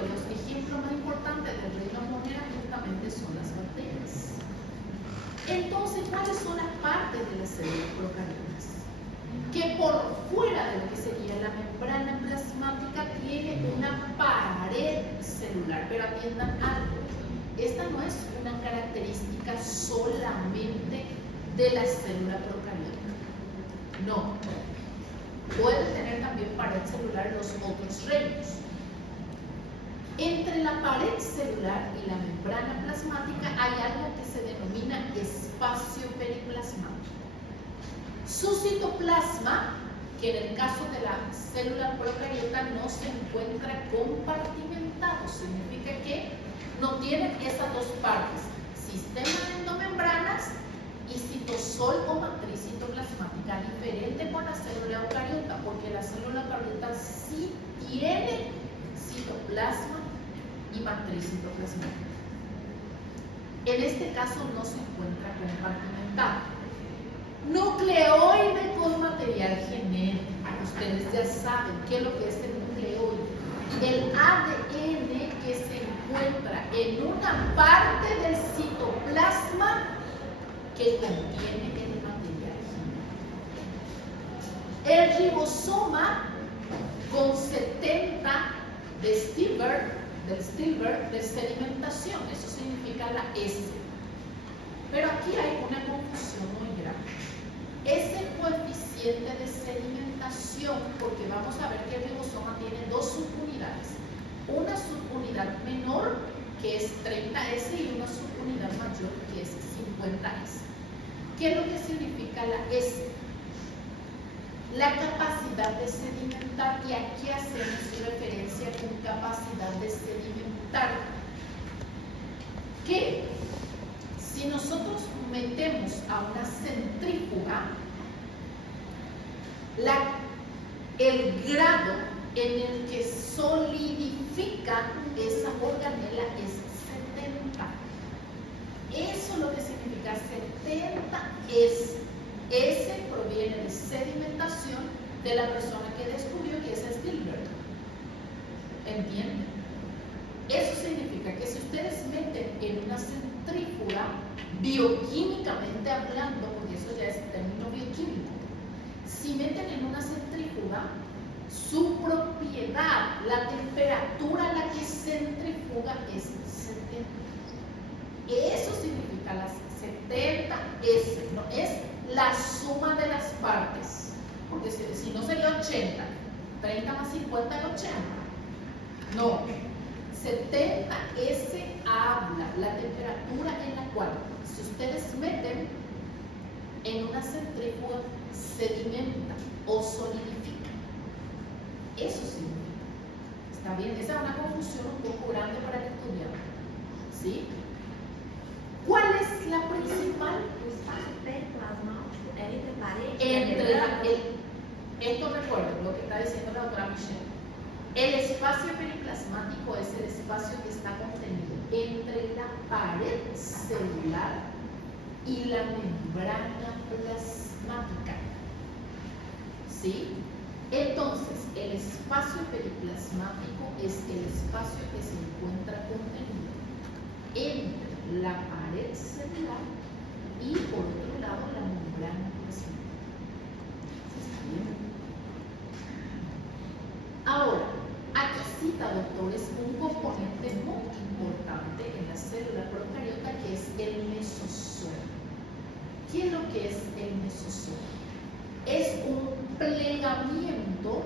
de los ejemplos más importantes del reino monera justamente son las bacterias. Entonces, ¿cuáles son las partes de las células procariotas? Que por fuera de lo que sería la membrana plasmática tiene una pared celular, pero atiendan algo. Esta no es una característica solamente de la célula procariota. No. Puede tener también pared celular en los otros reinos. Entre la pared celular y la membrana plasmática hay algo que se denomina espacio periplasmático. Su citoplasma, que en el caso de la célula procariota no se encuentra compartimentado, significa que no tienen esas dos partes, sistema de endomembranas y citosol o matriz citoplasmática, diferente con la célula eucariota, porque la célula eucariota sí tiene citoplasma y matriz citoplasmática. En este caso no se encuentra compartimentado. Nucleoide con material genético. Ustedes ya saben qué es lo que es el nucleoide. El ADN que se encuentra en una parte del citoplasma que contiene el material genético. El ribosoma con 70 de Stilbert de sedimentación, eso significa la S. Pero aquí hay una confusión muy grande. Ese coeficiente de sedimentación, porque vamos a ver que el ribosoma tiene dos subunidades. Una subunidad menor, que es 30S, y una subunidad mayor, que es 50S. ¿Qué es lo que significa la S? La capacidad de sedimentar, y aquí hacemos referencia con capacidad de sedimentar. Que si nosotros metemos a una centrífuga, el grado en el que solidifica esa organela es 70. Eso es lo que significa 70S. S proviene de sedimentación de la persona que descubrió que es Stilbert. ¿Entienden? Eso significa que si ustedes meten en una centrífuga, bioquímicamente hablando, porque eso ya es término bioquímico, si meten en una centrífuga, su propiedad, la temperatura a la que centrifuga es 70. Eso significa las 70S, no es la suma de las partes, porque si no sería 80, 30 más 50 es 80. No, 70S habla la temperatura en la cual, si ustedes meten en una centrífuga, sedimenta o solidifica. Eso significa. ¿Está bien? Esa es una confusión un poco grande para el estudiante. ¿Sí? ¿Cuál es la principal? Esto recuerden lo que está diciendo la doctora Michelle. El espacio periplasmático es el espacio que está contenido entre la pared celular y la membrana plasmática. ¿Sí? Entonces, el espacio periplasmático es el espacio que se encuentra contenido entre la pared celular y, por otro lado, la membrana plasmática. ¿Está bien? Ahora, aquí cita, doctores, un componente muy importante en la célula procariota, que es el mesosoma. ¿Qué es lo que es el mesosoma? Es un plegamiento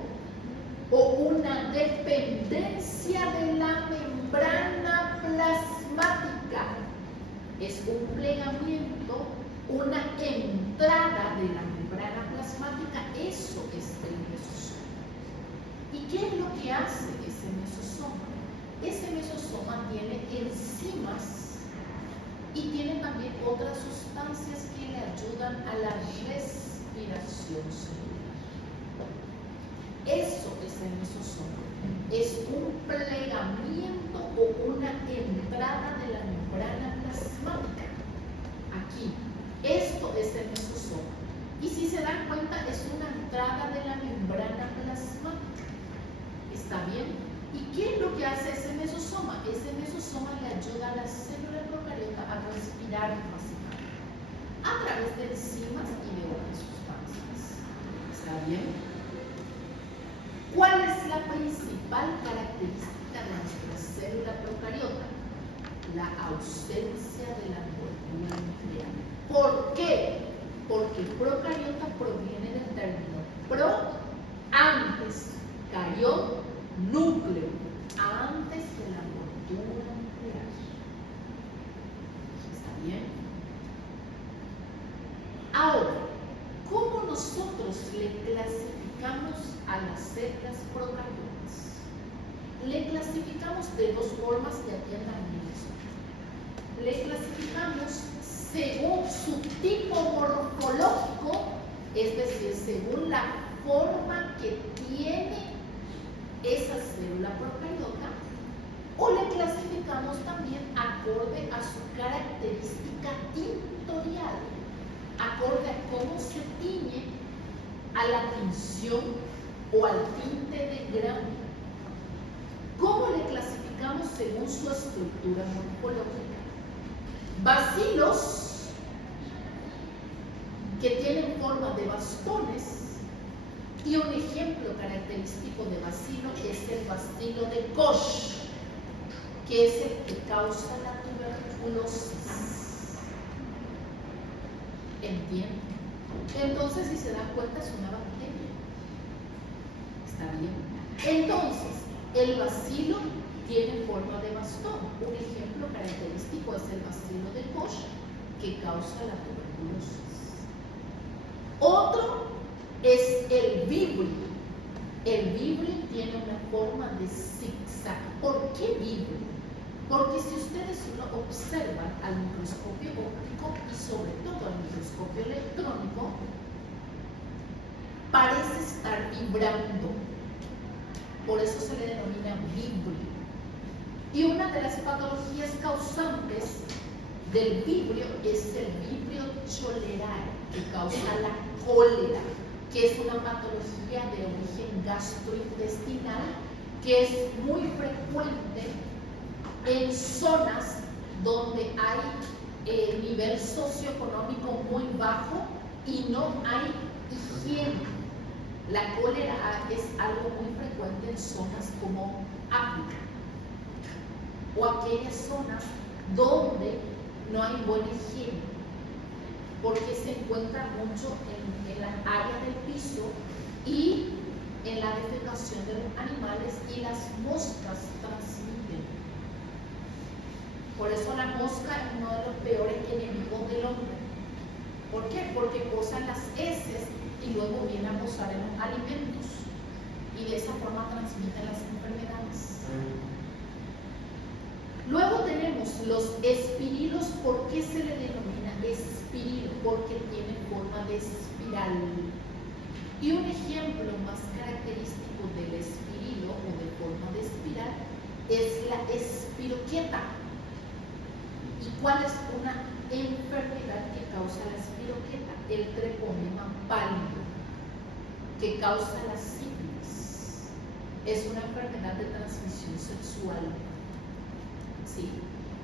o una dependencia de la membrana plasmática. Es un plegamiento, una entrada de la membrana plasmática. Eso es el mesosoma. ¿Y qué es lo que hace ese mesosoma? Ese mesosoma tiene enzimas y tiene también otras sustancias que le ayudan a la respiración celular. Eso es el mesosoma. Es un plegamiento o una entrada de la membrana plasmática. Aquí. Esto es el mesosoma. Y si se dan cuenta, es una entrada de la membrana plasmática. ¿Está bien? ¿Y qué es lo que hace ese mesosoma? mesosoma. Ese mesosoma le ayuda a la célula procariota a respirar básicamente a través de enzimas y de otras sustancias. ¿Está bien? ¿Cuál es la principal característica de nuestra célula procariota? La ausencia de la envoltura nuclear. ¿Por qué? Porque procariota proviene del término pro, antes, carión, núcleo, antes de la envoltura nuclear. ¿Está bien? Ahora, ¿cómo nosotros le clasificamos a las células procariotas? Le clasificamos de dos formas que atiendan eso. Le clasificamos según su tipo morfológico, es decir, según la forma que tiene esa célula procariota, o le clasificamos también acorde a su característica tintorial, acorde a cómo se tiñe a la tinción o al tinte de grano. ¿Cómo le clasificamos según su estructura morfológica? Bacilos que tienen forma de bastones, y un ejemplo característico de bacilo es el bacilo de Koch, que es el que causa la tuberculosis. ¿Entienden? Entonces, si se dan cuenta, es una bacteria. ¿Está bien? Entonces, el bacilo tiene forma de bastón. Un ejemplo característico es el bacilo de Koch, que causa la tuberculosis. Otro es el vibrio. El vibrio tiene una forma de zigzag. ¿Por qué vibrio? Porque si ustedes lo observan al microscopio óptico y sobre todo al microscopio electrónico, parece estar vibrando. Por eso se le denomina vibrio. Y una de las patologías causantes del vibrio es el vibrio cholerae, que causa la cólera, que es una patología de origen gastrointestinal que es muy frecuente en zonas donde hay nivel socioeconómico muy bajo y no hay higiene. La cólera es algo muy frecuente en zonas como África o aquellas zonas donde no hay buena higiene, porque se encuentra mucho en la área del piso y en la defecación de los animales, y las moscas transmiten. Por eso la mosca es uno de los peores enemigos del hombre. ¿Por qué? Porque posan las heces y luego viene a posar en los alimentos, y de esa forma transmiten las enfermedades. Luego tenemos los espirilos. ¿Por qué se le denomina espirilo? Porque tiene forma de espiral. Y un ejemplo más característico del espirilo o de forma de espiral es la espiroqueta. ¿Y cuál es una enfermedad que causa la espiroqueta? El treponema pálido, que causa la sífilis. Es una enfermedad de transmisión sexual. ¿Sí?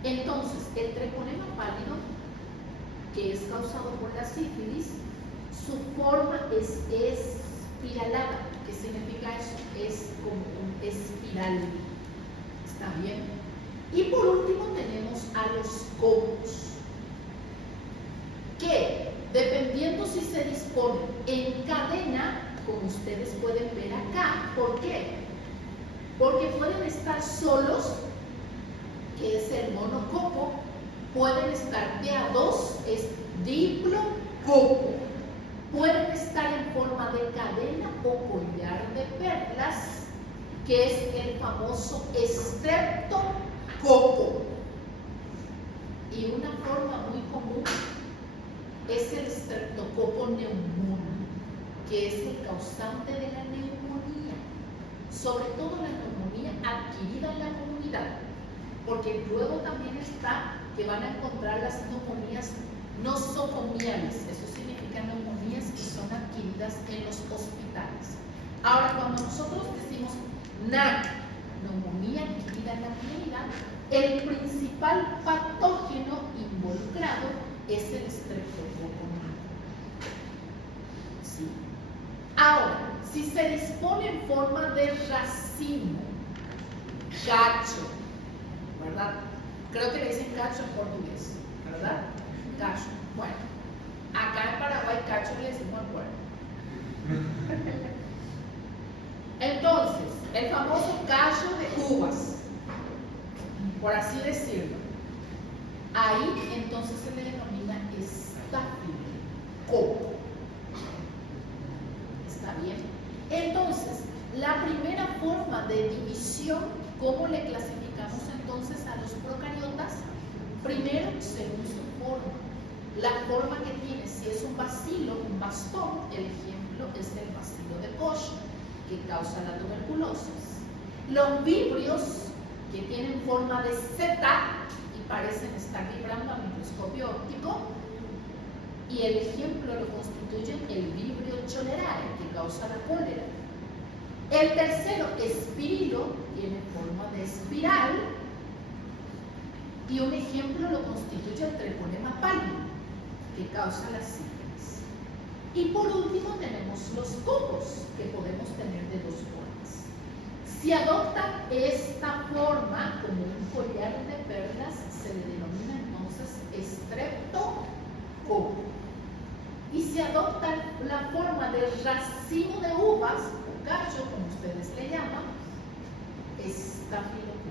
Entonces, el treponema pálido, que es causado por la sífilis, su forma es espiralada. ¿Qué significa eso? Es como un espiral. ¿Está bien? Y por último tenemos a los cocos, que dependiendo si se disponen en cadena, como ustedes pueden ver acá. ¿Por qué? Porque pueden estar solos, que es el monococo, pueden estar de a dos, es diplococo, pueden estar en forma de cadena o collar de perlas, que es el famoso streptococo. Y una forma muy común es el streptococo pneumoniae, que es el causante de la neumonía, sobre todo la neumonía adquirida en la comunidad, porque luego también está que van a encontrar las neumonías nosocomiales. Eso significa neumonías que son adquiridas en los hospitales. Ahora, cuando nosotros decimos NAC, neumonía adquirida en la comunidad, el principal patógeno involucrado es el Streptococcus pneumoniae. ¿Sí? Ahora, si se dispone en forma de racimo, cacho, ¿verdad? Creo que le dicen cacho en portugués, ¿verdad? Cacho. Bueno, acá en Paraguay cacho le decimos al cuerno. Entonces, el famoso cacho de uvas, por así decirlo, ahí entonces se le denomina estafilococo. ¿Está bien? Entonces, la primera forma de división, ¿cómo le clasificamos entonces a los procariotas? Primero, según su forma. La forma que tiene, si es un bacilo, un bastón, el ejemplo es el bacilo de Koch, que causa la tuberculosis. Los vibrios, que tienen forma de Z y parecen estar vibrando a microscopio óptico, y el ejemplo lo constituyen el vibrio cholerae, que causa la cólera. El tercero, espirilo, tiene forma de espiral, y un ejemplo lo constituye el treponema pálido, que causa la sífilis. Y por último tenemos los cocos, que podemos tener de dos formas. Si adoptan esta forma como un collar de perlas, se le denomina entonces streptococo. Y si adoptan la forma de racimo de uvas, o cacho, como ustedes le llaman, estafilococo.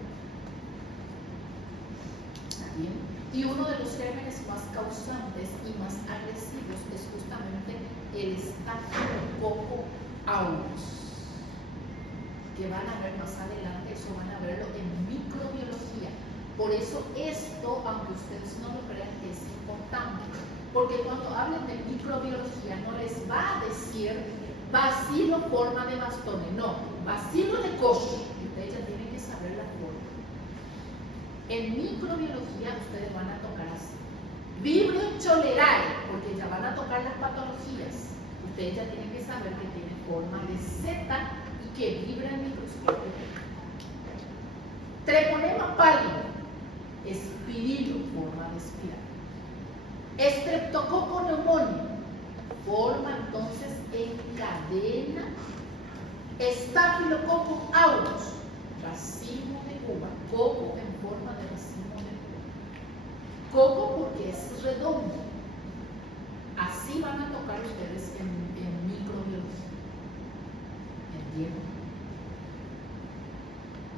¿Está bien? Y uno de los gérmenes más causantes y más agresivos es justamente el Staphylococcus aureus, que van a ver más adelante, eso van a verlo en microbiología. Por eso esto, aunque ustedes no lo crean, es importante, porque cuando hablen de microbiología no les va a decir bacilo forma de bastones, no, bacilo de Koch, ustedes ya tienen que saber la forma. En microbiología ustedes van a tocar así. Vibrio cholerae, porque ya van a tocar las patologías. Ustedes ya tienen que saber que tiene forma de Z y que vibra en microscopio. Treponema pálido, espirilo, forma de espiral. Streptococcus pneumoniae, forma entonces en cadena. Staphylococcus aureus, racimo de uva, coco en forma de racimo de uva. Coco porque es redondo. Así van a tocar ustedes en microbiología. ¿Entienden?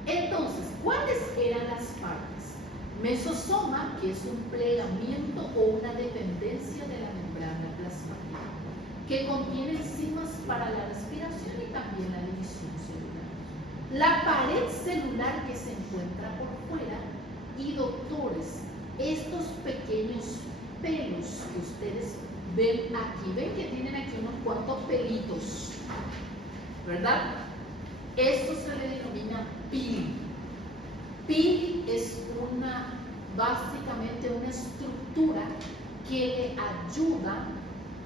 Entonces, ¿cuáles eran las partes? Mesosoma, que es un plegamiento o una dependencia de la membrana plasmática, que contiene enzimas para la respiración y también la división celular. La pared celular que se encuentra por fuera y, doctores, estos pequeños pelos que ustedes ven aquí, ven que tienen aquí unos cuantos pelitos, ¿verdad? Esto se le denomina pili. Pili es básicamente una estructura que le ayuda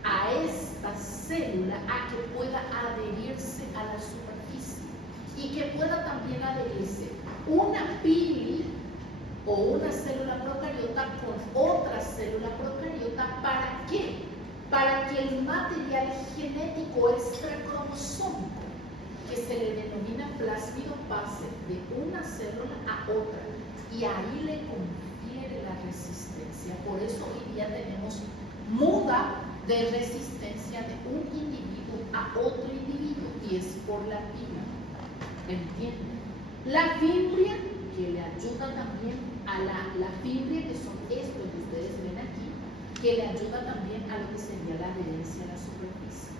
a esta célula a que pueda adherirse a la superficie y que pueda también adherirse una pili o una célula procariota con otra célula procariota. ¿Para qué? Para que el material genético extracromosómico, que se le denomina plásmido, pase de una célula a otra y ahí le confiere la resistencia. Por eso hoy día tenemos muda de resistencia de un individuo a otro individuo, y es por la pila. ¿Entienden? La fibria, que le ayuda también a la fibria, que son estos que ustedes ven aquí, que le ayuda también a lo que sería la adherencia a la superficie.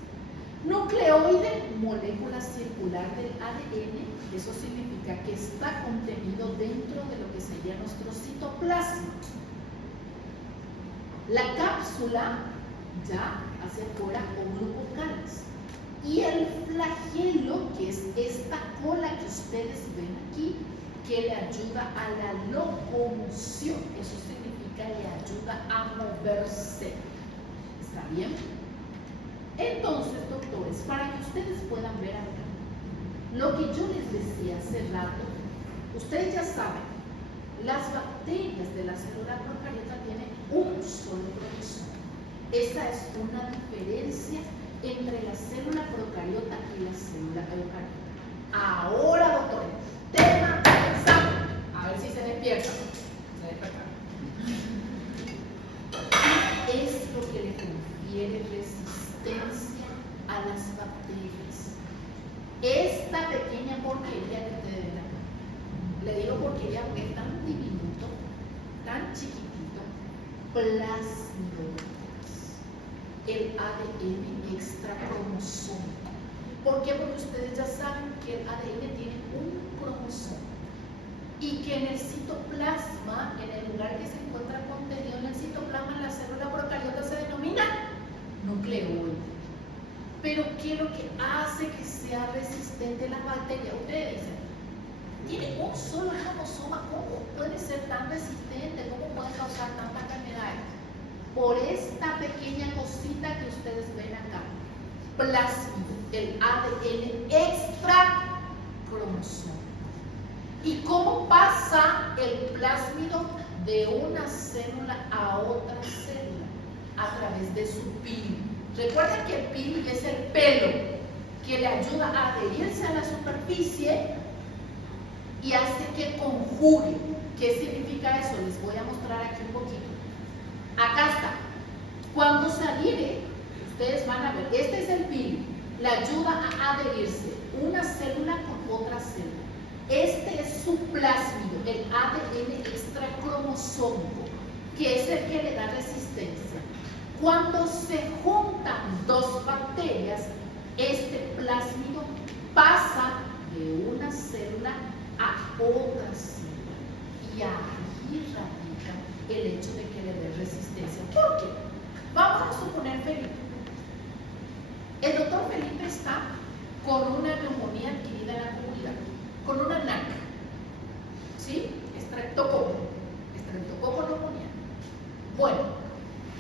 Nucleoide, molécula circular del ADN, eso significa que está contenido dentro de lo que sería nuestro citoplasma. La cápsula, ya hacia afuera, óvulos vocales. Y el flagelo, que es esta cola que ustedes ven aquí, que le ayuda a la locomoción. Eso significa le ayuda a moverse. ¿Está bien? Entonces, doctores, para que ustedes puedan ver acá, lo que yo les decía hace rato, ustedes ya saben, Las bacterias de la célula procariota tienen un solo cromosoma. Esta es una diferencia entre la célula procariota y la célula eucariota. Ahora, doctores, tema de examen. A ver si se despierta. Se despertaron. ¿Qué es lo que le confiere resistencia a las bacterias? Esta pequeña porquería que ustedes ven acá. Le digo porquería porque es tan diminuto, tan chiquitito, plasmidómatas. El ADN extracromosómico. ¿Por qué? Porque ustedes ya saben que el ADN tiene un cromosoma y que en el citoplasma, en el lugar que se encuentra contenido en el citoplasma, en la célula procariota se denomina nucleoide. Pero ¿qué es lo que hace que sea resistente la bacteria? Ustedes dicen, tiene un solo cromosoma, ¿cómo puede ser tan resistente? ¿Cómo puede causar tantas enfermedades? Por esta pequeña cosita que ustedes ven acá, plásmido, el ADN extracromosómico. ¿Y cómo pasa el plásmido de una célula a otra célula? A través de su pili. Recuerden que el pili es el pelo que le ayuda a adherirse a la superficie y hace que conjugue. ¿Qué significa eso? Les voy a mostrar aquí un poquito. Acá está. Cuando se adhiere, ustedes van a ver, este es el pili, le ayuda a adherirse una célula con otra célula. Este es su plásmido, el ADN extracromosómico, que es el que le da resistencia. Cuando se juntan dos bacterias, este plásmido pasa de una célula a otra célula. Y ahí radica el hecho de que le dé resistencia. ¿Por qué? Vamos a suponer Felipe. El doctor Felipe está con una neumonía adquirida en la comunidad, con una NAC, ¿sí? Estreptococo neumonía. Bueno,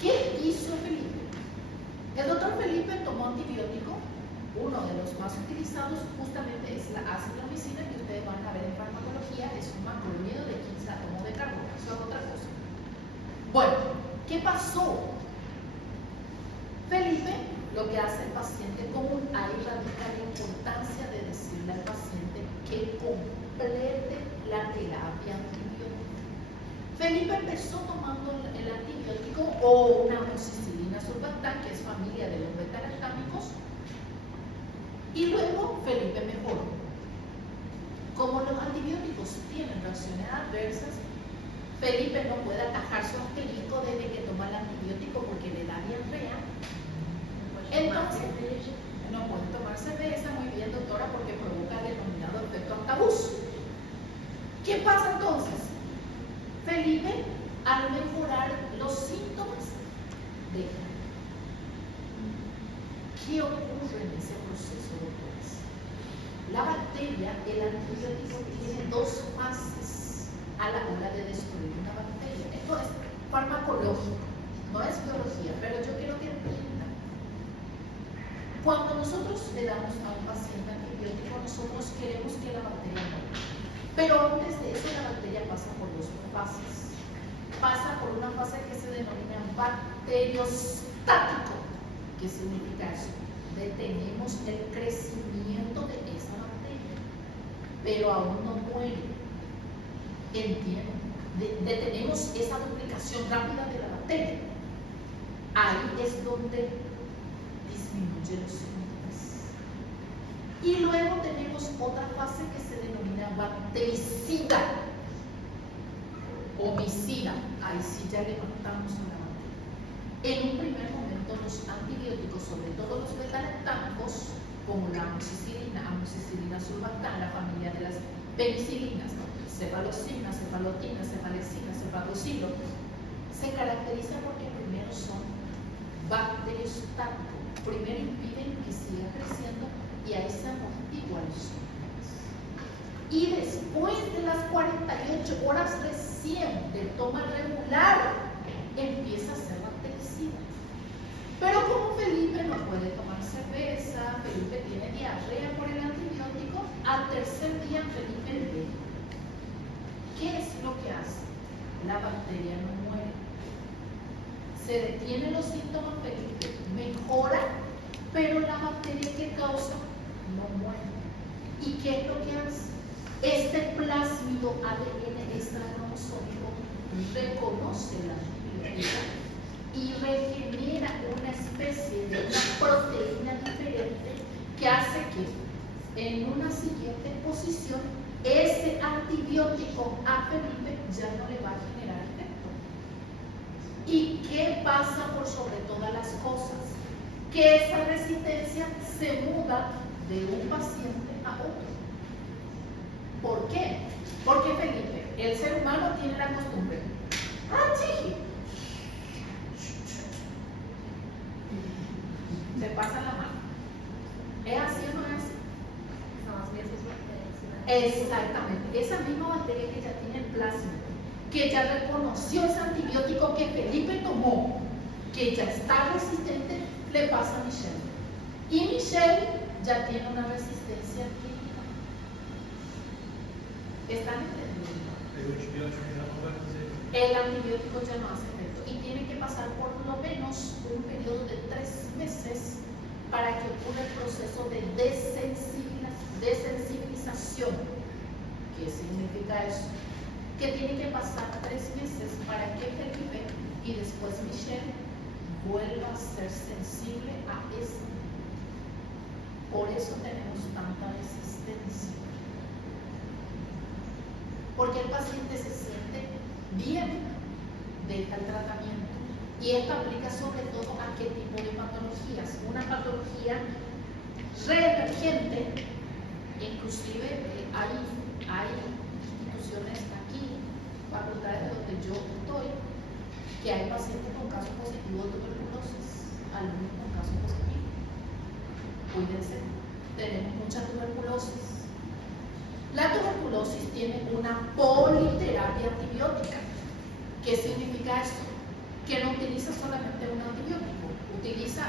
¿qué hizo Felipe? El doctor Felipe tomó antibiótico. Uno de los más utilizados justamente es la azithromicina, que ustedes van a ver en farmacología, es un macrolíquido de 15 átomos de carbono, eso es otra cosa. Bueno, ¿qué pasó? Felipe, lo que hace el paciente común, ahí radica la importancia de decirle al paciente que complete la terapia antibiótica. Felipe empezó tomando el antibiótico o una amoxicilina sulbactam, que es familia de los beta-lactámicos, y luego Felipe mejoró. Como los antibióticos tienen reacciones adversas, Felipe no puede atajar su asterisco desde que toma el antibiótico porque le da diarrea. Entonces, no puede tomar cerveza, muy bien doctora, porque provoca el denominado efecto actabús. ¿Qué pasa entonces? Felipe, al mejorar los síntomas, deja. ¿Qué ocurre en ese proceso, doctores? La bacteria, el antibiótico, tiene dos fases a la hora de destruir una bacteria. Esto es farmacológico, no es biología, pero yo quiero que entiendan. Cuando nosotros le damos a un paciente antibiótico, nosotros queremos que la bacteria muera. Pero antes de eso, la bacteria pasa por dos fases. Pasa por una fase que se denomina bacteriostático. ¿Qué significa eso? Detenemos el crecimiento de esa bacteria, pero aún no muere. ¿Entienden? Detenemos esa duplicación rápida de la bacteria. Ahí es donde disminuye los síntomas. Y luego tenemos otra fase que se denomina bactericida, homicida. Ahí sí ya levantamos a la bacteria. En un primer momento los antibióticos, sobre todo los beta-lactámicos, como la amoxicilina sulbactam, la familia de las penicilinas, cefalocina, cefalotina, cefalexina, cefalocilo, se caracterizan porque primero son bacteriostáticos. Primero impiden que siga creciendo y ahí se amortiguan los síntomas. Y después de las 48 horas recién de toma regular, empieza a ser bactericida. Pero como Felipe no puede tomar cerveza, Felipe tiene diarrea por el antibiótico, al tercer día Felipe ve. ¿Qué es lo que hace? la bacteria no muere. Se detienen los síntomas, Felipe, mejora, pero la bacteria que causa no muere. ¿Y qué es lo que hace? Este plásmido ADN extracromosómico reconoce la antibiótica y regenera una especie de una proteína diferente que hace que en una siguiente posición ese antibiótico a Felipe ya no le va a generar efecto. ¿Y qué pasa por sobre todas las cosas? Que esa resistencia se muda de un paciente a otro. ¿Por qué? Porque Felipe, el ser humano tiene la costumbre. Se pasa la mano. ¿Es así o no es así? Exactamente. Esa misma bacteria que ya tiene el plasma, que ya reconoció ese antibiótico que Felipe tomó, que ya está resistente, le pasa a Michelle. Y Michelle ya tiene una resistencia adquirida. ¿Están entendiendo? El antibiótico ya no hace efecto y tiene que pasar por lo menos un periodo de 3 meses para que ocurra el proceso de desensibilización. ¿Qué significa eso? Que tiene que pasar 3 meses para que Felipe y después Michelle vuelva a ser sensible a eso. Por eso tenemos tanta resistencia. Porque el paciente se siente bien, deja el tratamiento. Y esto aplica sobre todo a qué tipo de patologías. Una patología reemergente, inclusive hay instituciones aquí, facultades donde yo estoy, que hay pacientes con caso positivo de tuberculosis, alumnos con caso positivo. Cuídense, tenemos mucha tuberculosis. La tuberculosis tiene una politerapia antibiótica. ¿Qué significa eso? Que no utiliza solamente un antibiótico, utiliza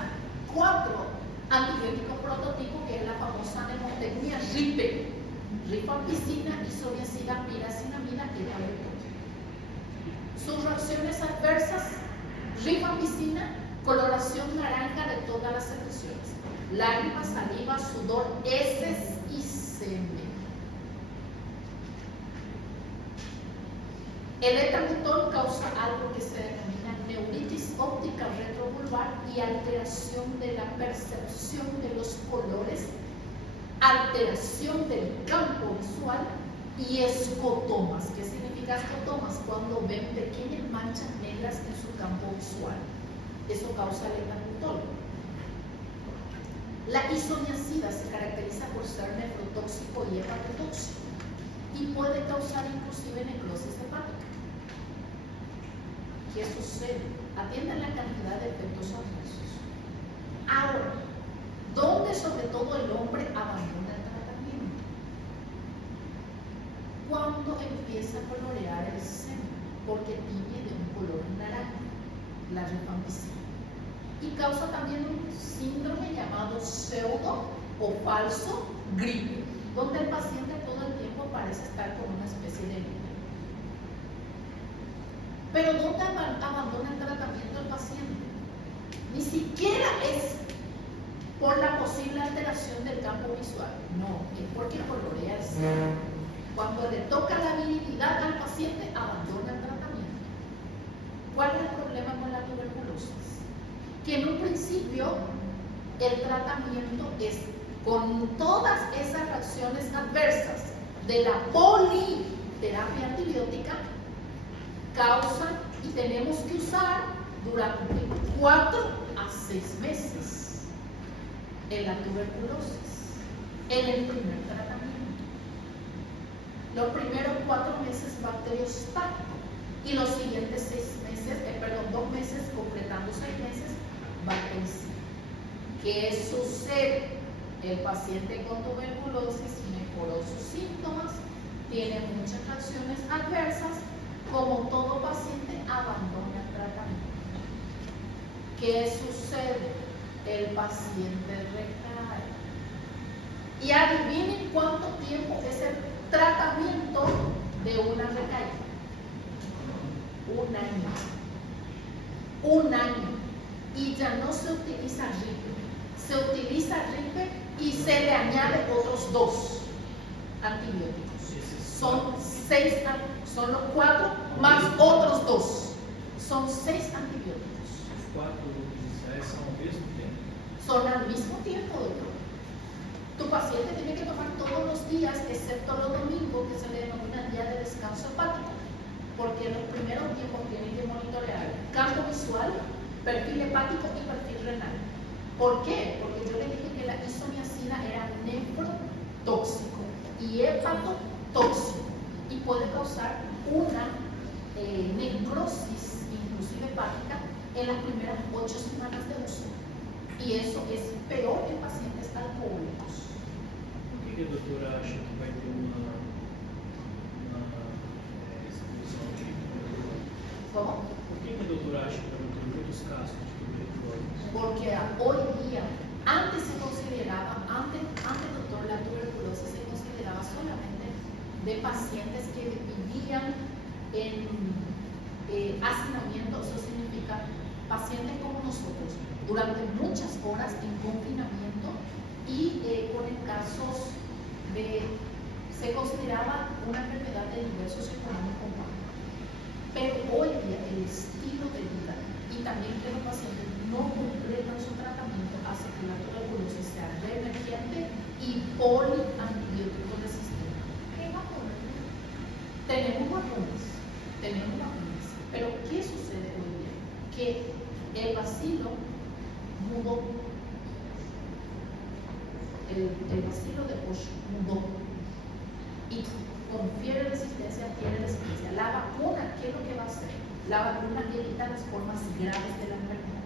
4 antibióticos prototipos, que es la famosa nemotecnia RIPE, rifampicina, isoniazida, piracinamida y valeriana. Sus reacciones adversas: rifampicina, coloración naranja de todas las secreciones, lágrimas, saliva, sudor, heces y semen. El etanotol causa algo que se denomina neuritis óptica retrovulvar y alteración de la percepción de los colores, alteración del campo visual y escotomas. ¿Qué significa escotomas? Cuando ven pequeñas manchas negras en su campo visual. Eso causa el etanotol. La isoniazida se caracteriza por ser nefrotóxico y hepatotóxico y puede causar inclusive necrosis hepática. ¿Qué sucede? Atienden la cantidad de efectos adversos. Ahora, ¿dónde sobre todo el hombre abandona el tratamiento? Cuando empieza a colorear el seno, porque tiñe de un color naranja, la rifampicina. Y causa también un síndrome llamado pseudo o falso gripe, donde el paciente todo el tiempo parece estar con una especie de gripe. Pero ¿dónde abandona el tratamiento el paciente? Ni siquiera es por la posible alteración del campo visual. No, es porque colorea el seno. Cuando le toca la virilidad al paciente, abandona el tratamiento. ¿Cuál es el problema con la tuberculosis? Que en un principio el tratamiento es con todas esas reacciones adversas de la politerapia antibiótica, causa y tenemos que usar durante 4 a 6 meses en la tuberculosis, en el primer tratamiento. Los primeros 4 meses bacteriostático y los siguientes 2 meses, completando 6 meses, bactericida. ¿Qué sucede? El paciente con tuberculosis mejoró sus síntomas, tiene muchas reacciones adversas. Como todo paciente, abandona el tratamiento. ¿Qué sucede? El paciente recae. Y adivinen cuánto tiempo es el tratamiento de una recaída. Un año. Un año. Y ya no se utiliza Ripe. Se utiliza Ripe y se le añade otros 2 antibióticos. Son 6, son los 4 más otros 2. Son 6 antibióticos. Os 4 iniciais são ao mesmo tempo? Son al mismo tiempo, doctor. Tu paciente tiene que tomar todos los días, excepto los domingos, que se le denomina día de descanso hepático, porque en los primeros tiempos tienen que monitorear campo visual, perfil hepático y perfil renal. ¿Por qué? Porque yo le dije que la isoniazida era nefrotóxico y hepatotóxico y puede causar una necrosis, inclusive hepática, en las primeras 8 semanas de uso. Y eso es peor en pacientes alcohólicos. Por que a doutora acha que vai ter uma exposição de tuberculose? ¿Cómo? Por que a doutora acha que vai ter muitos casos de tuberculose? Porque hoy día, antes se consideraba, antes doctor, la tuberculosis se consideraba solamente de pacientes que vivían en hacinamiento, eso significa pacientes como nosotros, durante muchas horas en confinamiento y con casos se consideraba una enfermedad de nivel socioeconómico bajo. Pero hoy día el estilo de vida y también que los pacientes no completan su tratamiento hace que la tuberculosis sea reemergente y poliantibiótico resistente. ¿Qué vacunas? Tenemos vacunas, pero ¿qué sucede hoy día? Que el bacilo mudó, el bacilo de Koch mudó y con fiebre resistencia tiene resistencia. La vacuna, ¿qué es lo que va a hacer? La vacuna evita las formas graves de la enfermedad.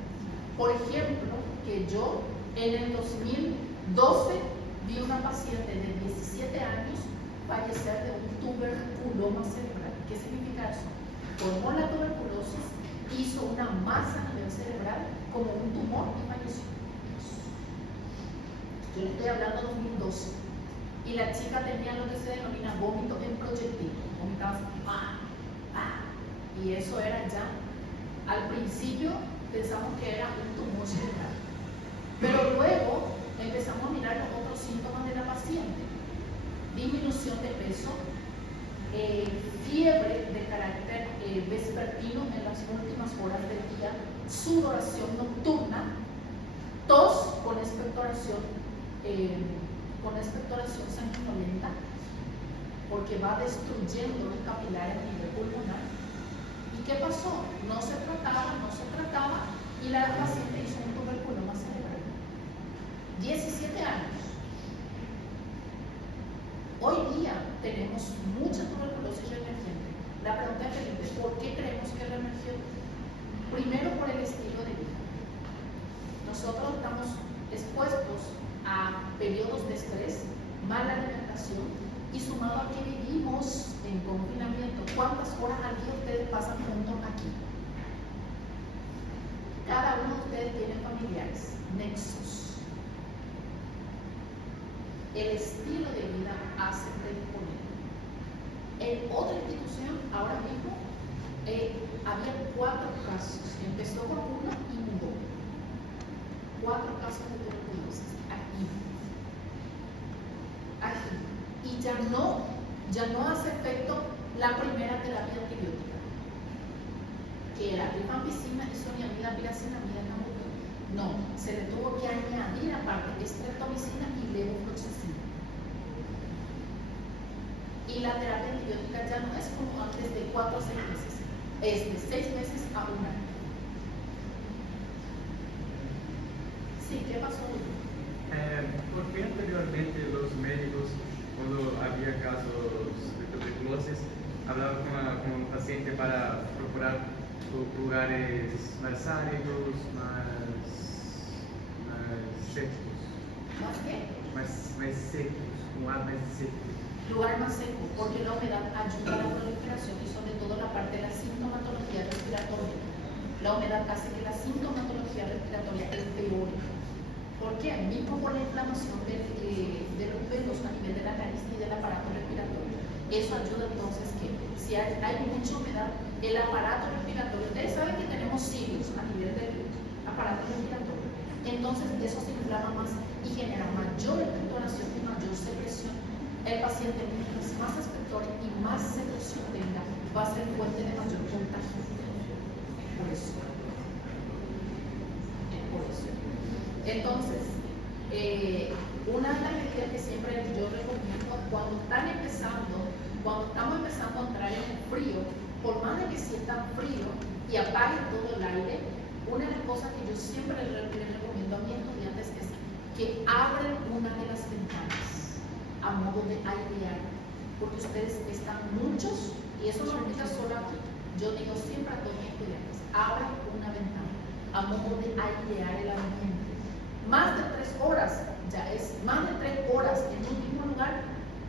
Por ejemplo, que yo en el 2012 vi una paciente de 17 años fallecer de un tuberculoma cerebral. ¿Qué significa eso? Formó la tuberculosis, hizo una masa a nivel cerebral como un tumor y falleció. Yo le estoy hablando de 2012. Y la chica tenía lo que se denomina vómito en proyectil. Vomitaba así, y eso era ya, al principio pensamos que era un tumor cerebral. Pero luego empezamos a mirar los otros síntomas de la paciente. Disminución de peso, fiebre de carácter vespertino en las últimas horas del día, sudoración nocturna, tos con expectoración sanguinolenta, porque va destruyendo los capilares a nivel pulmonar. ¿Y qué pasó? No se trataba y la paciente hizo un tuberculoma cerebral. 17 años. Hoy día tenemos mucha tuberculosis reemergente. La pregunta es, Felipe, ¿por qué creemos que reemergió? Primero, por el estilo de vida. Nosotros estamos expuestos a periodos de estrés, mala alimentación y sumado a que vivimos en confinamiento. ¿Cuántas horas al día ustedes pasan juntos aquí? Cada uno de ustedes tiene familiares, nexos. El estilo de vida hace predisponer. En otra institución, ahora mismo, había 4 casos. Empezó con 1 y mudó. 4 casos de tuberculosis aquí. Y ya no hace efecto la primera terapia antibiótica, que era rifampicina, isoniazida, piracinamida, camotida. No, se le tuvo que añadir aparte streptomicina y levofloxacina. Y la terapia antibiótica ya no es como antes de 4 a 6 meses, es de 6 meses a 1 año. Sí, ¿qué pasó? ¿Por qué anteriormente los médicos, cuando había casos de tuberculosis, hablaban con un paciente para procurar lugares más áridos, más secos? ¿Más qué? Más secos, un ar más seco. Lugar más seco, porque la humedad ayuda a la proliferación y sobre todo la parte de la sintomatología respiratoria. La humedad hace que la sintomatología respiratoria empeore. ¿Por qué? Mismo por la inflamación de los pelos a nivel de la nariz y del aparato respiratorio. Eso ayuda entonces que si si hay mucha humedad, el aparato respiratorio, ustedes saben que tenemos cilios a nivel del aparato respiratorio, entonces eso se inflama más y genera mayor expectoración y mayor secreción. El paciente, mientras más expector y más secreción tenga, va a ser fuente de mayor contagio. Por eso. Entonces, una de las medidas que siempre yo recomiendo cuando estamos empezando a entrar en el frío, por más de que sientan frío y apaguen todo el aire, una de las cosas que yo siempre les recomiendo a mis estudiantes es que abran una de las ventanas a modo de airear, porque ustedes están muchos, y eso no aplica solo a mí, yo digo siempre a todos mis estudiantes, abran una ventana a modo de airear el ambiente. Más de 3 horas más de 3 horas en un mismo lugar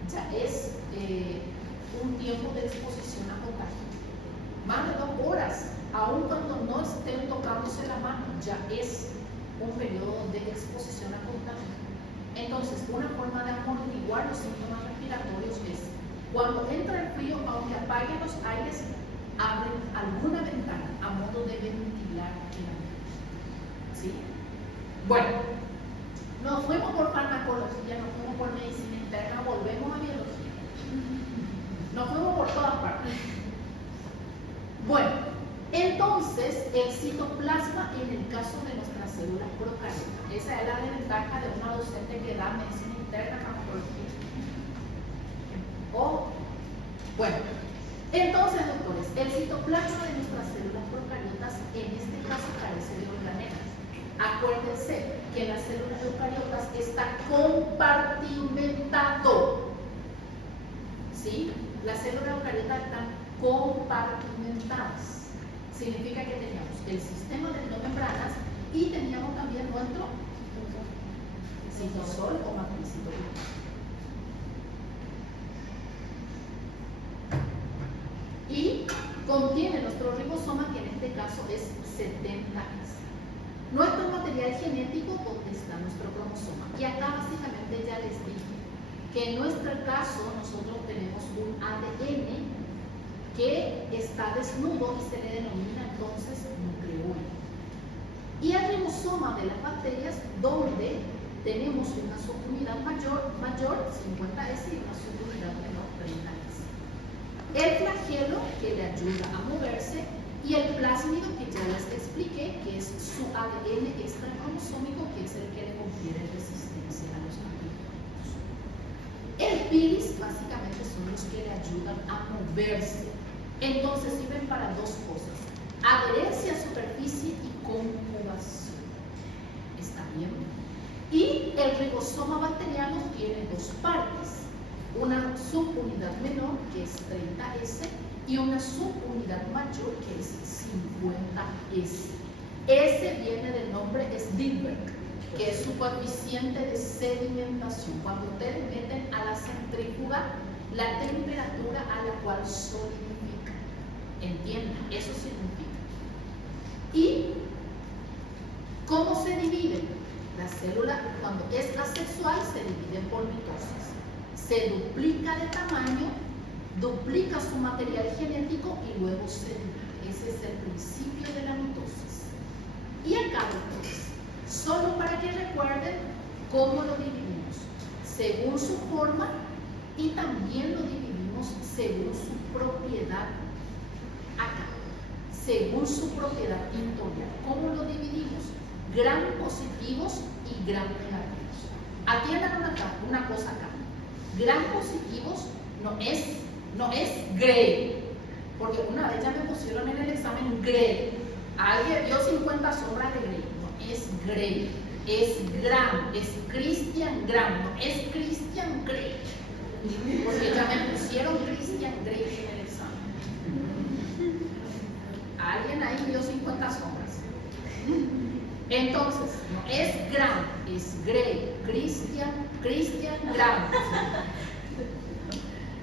ya es un tiempo de exposición a contagio. Más de 2 horas, aun cuando no estén tocándose la mano, ya es un periodo de exposición a contagio. Entonces, una forma de amortiguar los síntomas respiratorios es cuando entra el frío, aunque apaguen los aires, abren alguna ventana a modo de ventilar el ambiente. ¿Sí? Bueno, nos fuimos por farmacología, nos fuimos por medicina interna, volvemos a biología. Nos fuimos por todas partes. Bueno, entonces el citoplasma en el caso de nuestras células procariotas, esa es la desventaja de una docente que da medicina interna, farmacología. Bueno, entonces doctores, el citoplasma de nuestras células procariotas en este caso carece de organelas. Acuérdense que las células eucariotas está compartimentado. ¿Sí? Las células eucariotas están compartimentadas. Significa que teníamos el sistema de endomembranas y teníamos también nuestro citosol o matriz citológica. Y contiene nuestro ribosoma, que en este caso es 70S. Nuestro material genético, donde está nuestro cromosoma. Y acá básicamente ya les dije que en nuestro caso nosotros tenemos un ADN que está desnudo y se le denomina entonces nucleoide. Y el ribosoma de las bacterias, donde tenemos una subunidad mayor, 50S, y una subunidad menor, 30S. El flagelo, que le ayuda a moverse, y el plásmido, que ya les expliqué, que es su ADN extracromosómico, que es el que le confiere resistencia a los antibióticos. El bilis, básicamente, son los que le ayudan a moverse. Entonces sirven para 2 cosas: adherencia a superficie y conjugación. ¿Está bien? Y el ribosoma bacteriano tiene 2 partes: una subunidad menor, que es 30S, y una subunidad mayor, que es 50S. S viene del nombre Stilberg, que es su coeficiente de sedimentación. Cuando ustedes meten a la centrífuga la temperatura a la cual solidifica. ¿Entienden? Eso significa. ¿Y cómo se dividen? La célula, cuando es asexual, se divide por mitosis. Se duplica de tamaño, duplica su material genético y luego se divide. Ese es el principio de la mitosis. Y acá, doctores, solo para que recuerden cómo lo dividimos, según su forma, y también lo dividimos según su propiedad. Acá, según su propiedad pintorial. ¿Cómo lo dividimos? Gram positivos y gram negativos. Atiendan una cosa acá. Gram positivos no es grey, porque una vez ya me pusieron en el examen grey. Alguien dio 50 sombras de grey. No es grey, es gram, es Christian Gram, no es Christian Grey, porque ya me pusieron Christian Grey en el examen. Alguien ahí dio 50 sombras. Entonces, no es gram, es grey, Christian Gram.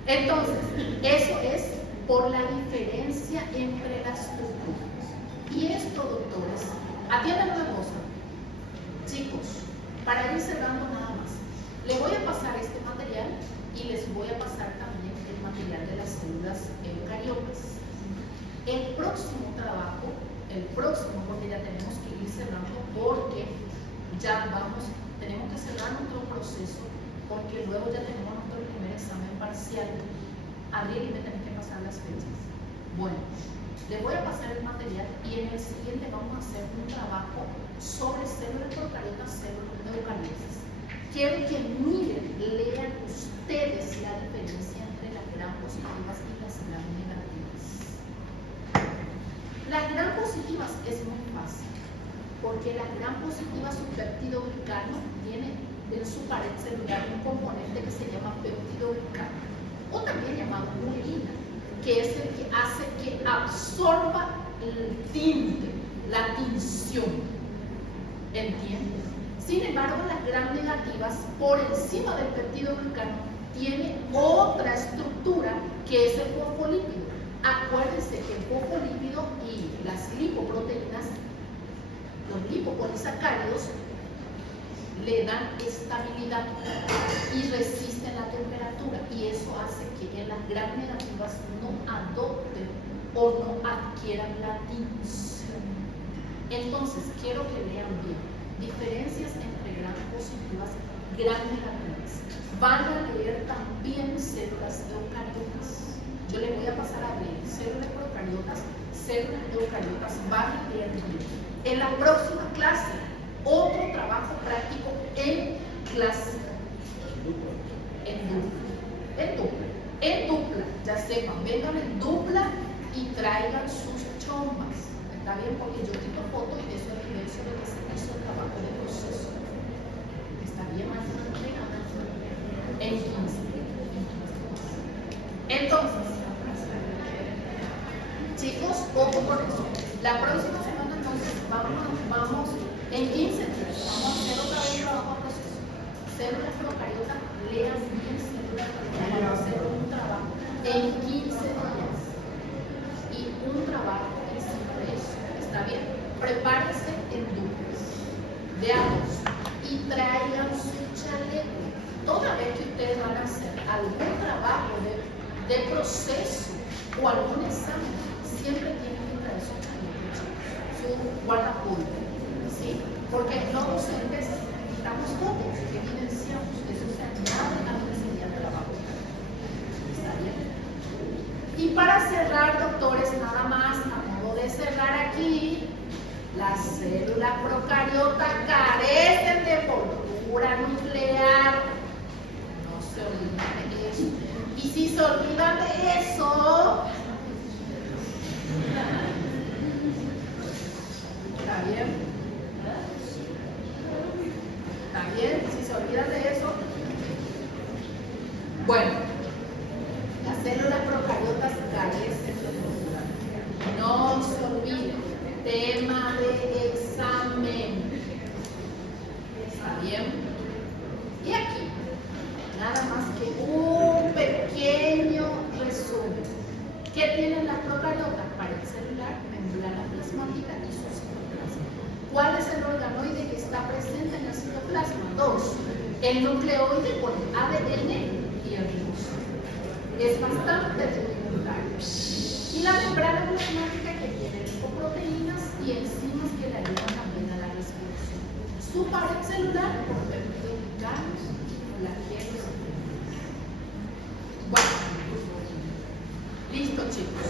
Entonces, eso es por la diferencia entre las estructuras. Y esto, doctores, atiendan una cosa. Chicos, para ir cerrando nada más, les voy a pasar este material y les voy a pasar también el material de las células eucariotas. próximo, porque ya tenemos que ir cerrando, porque ya tenemos que cerrar nuestro proceso, porque luego ya tenemos nuestro primer examen parcial. Abril y me tenés que pasar las fechas. Bueno, les voy a pasar el material y en el siguiente vamos a hacer un trabajo sobre células procariotas, células eucariotas. Quiero que miren, lean ustedes la diferencia entre las gram positivas y las gram negativas. Las gram positivas es muy fácil, porque las gram positivas, su péptido glicano tiene en su pared celular un componente que se llama péptido glicano, o también llamado purina, que es el que hace que absorba el tinte, la tinción. ¿Entienden? Sin embargo, las gram negativas, por encima del péptido glicano, tiene otra estructura que es el fosfolípido. Acuérdense que el fosfolípido y las lipoproteínas, los lipopolisacáridos, le dan estabilidad y resisten la temperatura, y eso hace que en las gram negativas no adopten o no adquieran la tinción. Entonces, quiero que lean bien diferencias entre gram positivas y gram negativas. Van a leer también células eucariotas. Yo les voy a pasar a leer células procariotas, células eucariotas. Van a leer bien. En la próxima clase, otro trabajo práctico en clase. En dupla, ya sepan, vengan en dupla y traigan sus chombas. Está bien, porque yo quito foto y de eso es evidencia de que se hizo el trabajo de proceso. Está bien, en 15. Entonces, chicos, ojo con eso. La próxima semana entonces vamos en 15 días. Vamos a hacer otra vez el trabajo de proceso. Células procariotas, lean bien células procariotas. Vamos a hacer un trabajo en 15 días. Y un trabajo en eso. ¿Está bien? Prepárense en duplas de a dos y traigan su chaleco. Toda vez que ustedes van a hacer algún trabajo de proceso o algún examen, siempre tienen que traer su chaleco, su guardapolvo, ¿sí? Porque los docentes estamos todos, evidenciamos, eso se añade a lo que sería el trabajo. ¿Está bien? Y para cerrar, doctores, nada más, a modo de cerrar aquí, las células procariotas carecen de envoltura nuclear. No se olviden de eso. Y si se olvidan de eso, ¿está bien? ¿Está bien? Si se olvidan de eso, bueno, las células procariotas carecen de envoltura. No se olviden. Tema de examen. ¿Está bien? Y aquí, nada más que un pequeño resumen. ¿Qué tienen las procariotas? Pared celular, membrana plasmática y su citoplasma. ¿Cuál es el organoide que está presente en el citoplasma? 2. El nucleoide con ADN y el riboso. Es bastante rudimentario. Y la membrana plasmática, que tiene lipoproteínas y enzimas que le ayudan también a la respiración. Su pared celular con péptidos glicanos, colágenos. Bueno, listo, chicos.